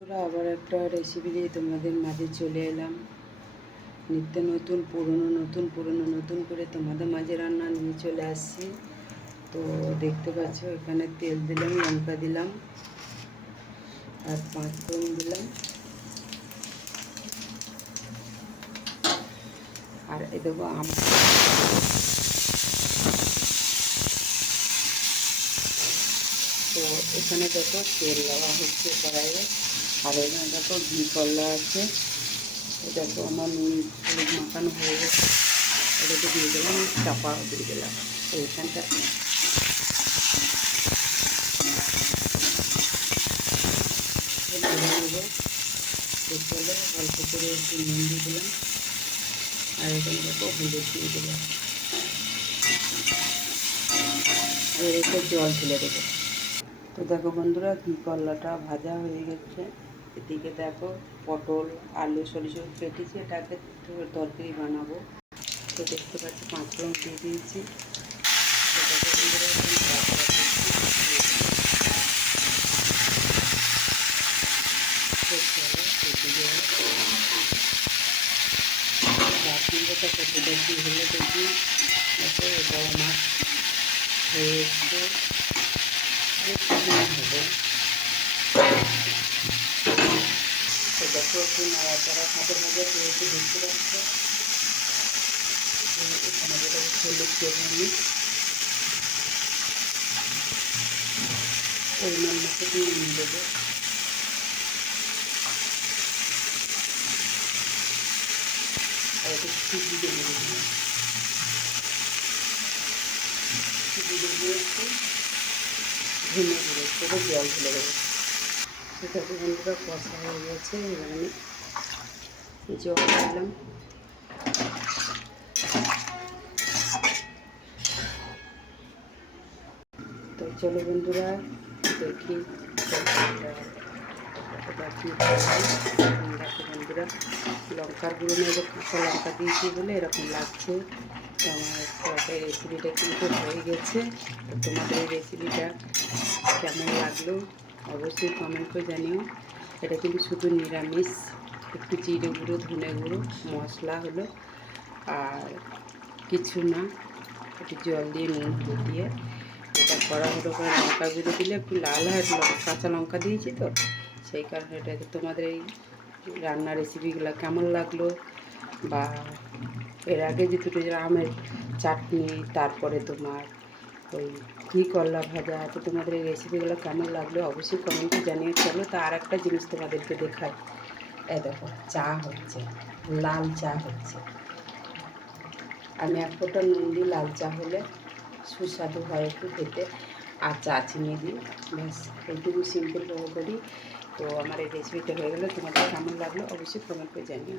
আবার একটা রেসিপি দিয়ে তোমাদের মাঝে চলে এলাম। নিত্য নতুন পুরনো নতুন করে তোমাদের মাঝে রান্না নিয়ে চলে আসছি। তো দেখতে পাচ্ছ এখানে তেল দিলাম, লঙ্কা দিলাম আর 5 ফোড়ন দিলাম। আর এ দেবো তো এখানে দেখো তেল দেওয়া হচ্ছে কড়াইয়ে। আর এখানে দেখো ঘি করলা আছে। দেখো আমার নুন হলুদ মাখানো হয়ে গেছে। এটাকে দিয়ে দিলাম, চাপা দিয়ে দিলাম এইখানটা। নেবো অল্প করে একটু নুন দিয়ে দিলাম। আর এখানে দেখো হলুদ দিয়ে দিলাম। আর একটু জল ঢেলে দেবো। তো দেখো বন্ধুরা, ঘি করলাটা ভাজা হয়ে গেছে। এদিকে দেখো পটল আলু সরিষা কেটেছি, এটাকে তরকারি বানাবো। তো দেখতে পাচ্ছি 5 ফোড়ন দিয়ে দিয়েছি। বাকিটা কতটা কী হলে দেখি। দেখো এটাও আমার হয়ে এসছে, হবে। তো দেখো একটু নাড়াচাড়া হাতে ভাজা পেয়েছে, দেখতে পাচ্ছ। এখানে যেটা হলুদ দেবো আমি পরিমাণ মতো নুন দেবো। আর একটু সুজি দেবো, সুজি দেবো একটু ভেঙে দেবো, তবে জল ঢেলে দেবো। সেটাকে বন্ধুরা কষা হয়ে গেছে। এবার আমি জল দিলাম। তো চলো বন্ধুরা দেখি দেখো বন্ধুরা, লঙ্কার গুঁড়ো নেবো, কাঁচা লঙ্কা দিয়েছি বলে এরকম লাগছে। তো আমার রেসিপিটা কিন্তু হয়ে গেছে। তো তোমাদের এই রেসিপিটা কেমন লাগলো অবশ্যই কমেন্ট করে জানিও। এটা কিন্তু শুধু নিরামিষ, একটু জিরে গুঁড়ো ধনে গুঁড়ো মশলা হলো আর কিছু না। একটু জল দিয়ে নুন হলুদ দিয়ে এটা করা হলো। করে লঙ্কা গুঁড়ো দিলে একটু লাল হয়, কাঁচা লঙ্কা দিয়েছি তো সেই কারণে। এটাকে তোমাদের এই রান্নার রেসিপিগুলো কেমন লাগলো, বা এর আগে যে দুটো আমের চাটনি, তারপরে তোমার ওই ঘি করলা ভাজা, তো তোমাদের এই রেসিপিগুলো কেমন লাগলো অবশ্যই কমেন্টে জানিয়ে। চলো তো আর একটা জিনিস তোমাদেরকে দেখাই। দেখো চা হচ্ছে, লাল চা হচ্ছে। আমি এক ফোঁটা নুন দিই, লাল চা হলে সুস্বাদু হয় একটু খেতে। আর চা চিনি দিই, ব্যাস এইটুকু সিম্পলভাবে করি। তো আমার এই রেসিপিটা হয়ে গেলো। তোমাদের কেমন লাগলো অবশ্যই কমেন্ট করে জানিও।